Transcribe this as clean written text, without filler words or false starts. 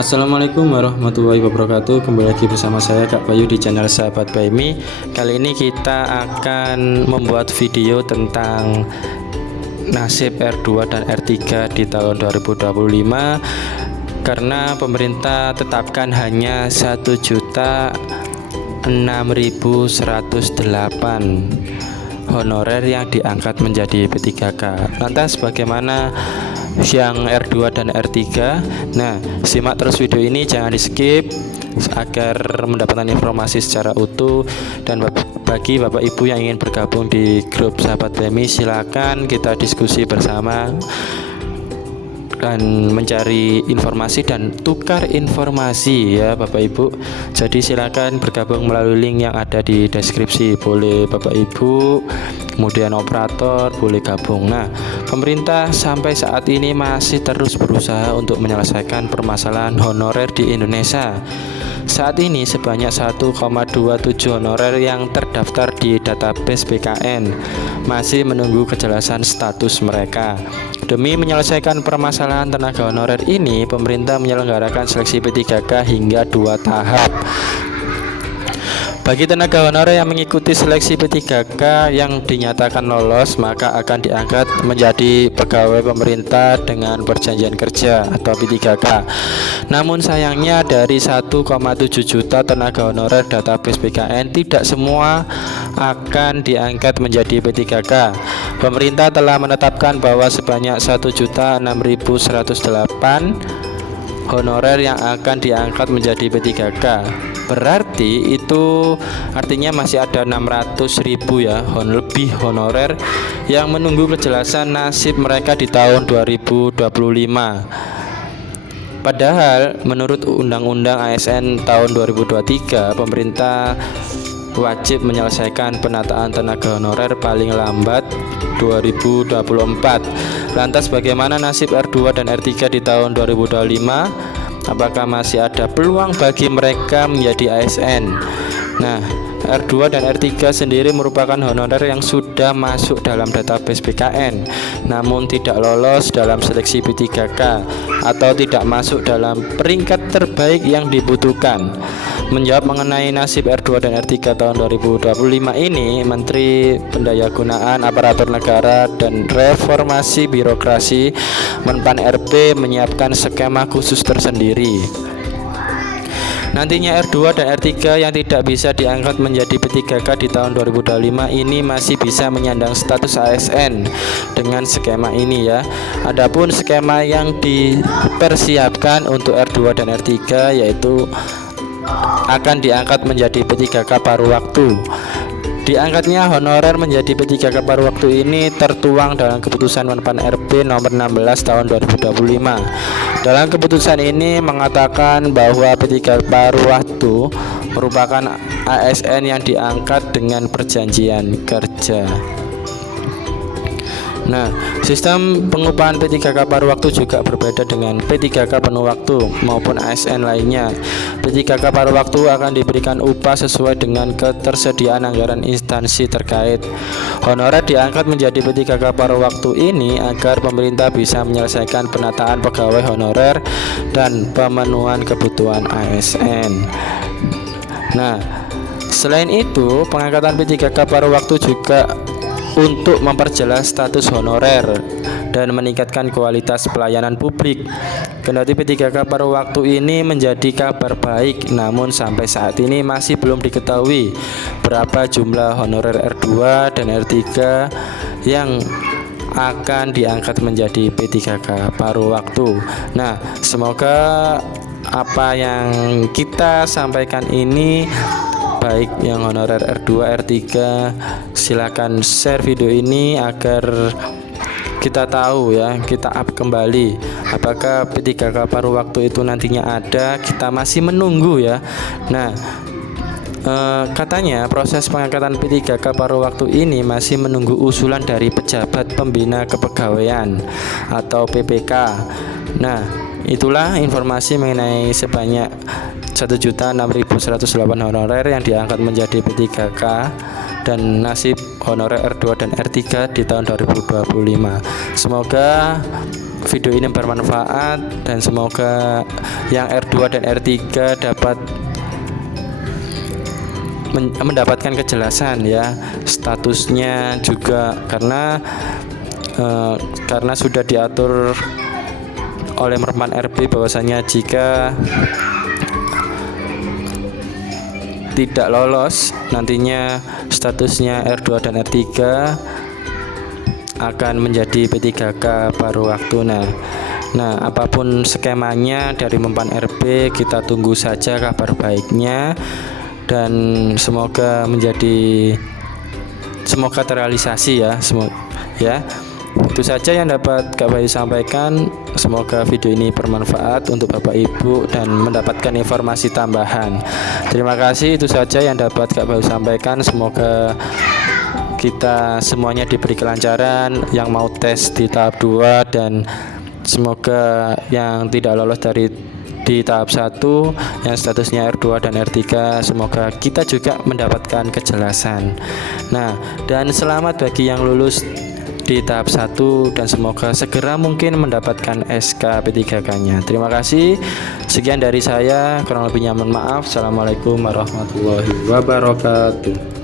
Assalamualaikum warahmatullahi wabarakatuh. Kembali lagi bersama saya Kak Bayu di channel Sahabat Baimi. Kali ini kita akan membuat video tentang nasib R2 dan R3 di tahun 2025, karena pemerintah tetapkan hanya 1.006.108 honorer yang diangkat menjadi P3K. Lantas bagaimana yang R2 dan R3? Nah, simak terus video ini, jangan di skip agar mendapatkan informasi secara utuh. Dan bagi Bapak Ibu yang ingin bergabung di grup Sahabat BMI, silakan kita diskusi bersama dan mencari informasi dan tukar informasi ya Bapak Ibu. Jadi silakan bergabung melalui link yang ada di deskripsi. Boleh Bapak Ibu, kemudian operator boleh gabung. Nah, pemerintah sampai saat ini masih terus berusaha untuk menyelesaikan permasalahan honorer di Indonesia. Saat ini sebanyak 1,27 honorer yang terdaftar di database BKN masih menunggu kejelasan status mereka. Demi menyelesaikan permasalahan tenaga honorer ini, pemerintah menyelenggarakan seleksi P3K hingga 2 tahap. Bagi tenaga honorer yang mengikuti seleksi P3K yang dinyatakan lolos, maka akan diangkat menjadi pegawai pemerintah dengan perjanjian kerja atau P3K. Namun sayangnya dari 1,7 juta tenaga honorer database BKN, tidak semua akan diangkat menjadi P3K. Pemerintah telah menetapkan bahwa sebanyak 1.006.108 honorer yang akan diangkat menjadi P3K. Berarti itu artinya masih ada 600.000 ya lebih honorer yang menunggu kejelasan nasib mereka di tahun 2025. Padahal menurut Undang-Undang ASN tahun 2023, pemerintah wajib menyelesaikan penataan tenaga honorer paling lambat 2024. Lantas bagaimana nasib R2 dan R3 di tahun 2025? Apakah masih ada peluang bagi mereka menjadi ASN? Nah, R2 dan R3 sendiri merupakan honorer yang sudah masuk dalam database BKN namun tidak lolos dalam seleksi P3K atau tidak masuk dalam peringkat terbaik yang dibutuhkan. Menjawab mengenai nasib R2 dan R3 tahun 2025 ini, Menteri Pendayagunaan Aparatur Negara dan Reformasi Birokrasi Menpan RB menyiapkan skema khusus tersendiri. Nantinya R2 dan R3 yang tidak bisa diangkat menjadi P3K di tahun 2025 ini masih bisa menyandang status ASN dengan skema ini ya. Adapun skema yang dipersiapkan untuk R2 dan R3 yaitu akan diangkat menjadi P3K paruh waktu. Diangkatnya honorer menjadi P3K paruh waktu ini tertuang dalam keputusan Menpan RB nomor 16 tahun 2025. Dalam keputusan ini mengatakan bahwa P3K paruh waktu merupakan ASN yang diangkat dengan perjanjian kerja. Nah, sistem pengupahan P3K paruh waktu juga berbeda dengan P3K penuh waktu maupun ASN lainnya. P3K paruh waktu akan diberikan upah sesuai dengan ketersediaan anggaran instansi terkait. Honorer diangkat menjadi P3K paruh waktu ini agar pemerintah bisa menyelesaikan penataan pegawai honorer dan pemenuhan kebutuhan ASN. Nah, selain itu, pengangkatan P3K paruh waktu juga untuk memperjelas status honorer dan meningkatkan kualitas pelayanan publik. Kendati P3K paruh waktu ini menjadi kabar baik, namun sampai saat ini masih belum diketahui berapa jumlah honorer R2 dan R3 yang akan diangkat menjadi P3K paruh waktu. Nah, semoga apa yang kita sampaikan ini, baik yang honorer R2, R3, silakan share video ini agar kita tahu ya, kita up kembali apakah P3K paruh waktu itu nantinya ada. Kita masih menunggu ya. Nah, katanya proses pengangkatan P3K paruh waktu ini masih menunggu usulan dari pejabat pembina kepegawaian atau PPK. Nah, itulah informasi mengenai sebanyak 1.006.108 honorer yang diangkat menjadi P3K dan nasib honorer R2 dan R3 di tahun 2025. Semoga video ini bermanfaat dan semoga yang R2 dan R3 dapat mendapatkan kejelasan ya statusnya juga, karena sudah diatur oleh Merman RB bahwasanya jika tidak lolos nantinya statusnya R2 dan R3 akan menjadi P3K paruh waktu. Nah, apapun skemanya dari Mempan RB, kita tunggu saja kabar baiknya dan semoga terrealisasi ya. Itu saja yang dapat Kak Bayu sampaikan. Semoga video ini bermanfaat untuk Bapak Ibu dan mendapatkan informasi tambahan. Terima kasih, itu saja yang dapat Kak Bayu sampaikan. Semoga kita semuanya diberi kelancaran yang mau tes di tahap 2 dan semoga yang tidak lolos di tahap 1 yang statusnya R2 dan R3, semoga kita juga mendapatkan kejelasan. Nah, dan selamat bagi yang lulus di tahap 1 dan semoga segera mungkin mendapatkan SK P3K-nya. Terima kasih. Sekian dari saya, kurang lebihnya mohon maaf. Assalamualaikum warahmatullahi wabarakatuh.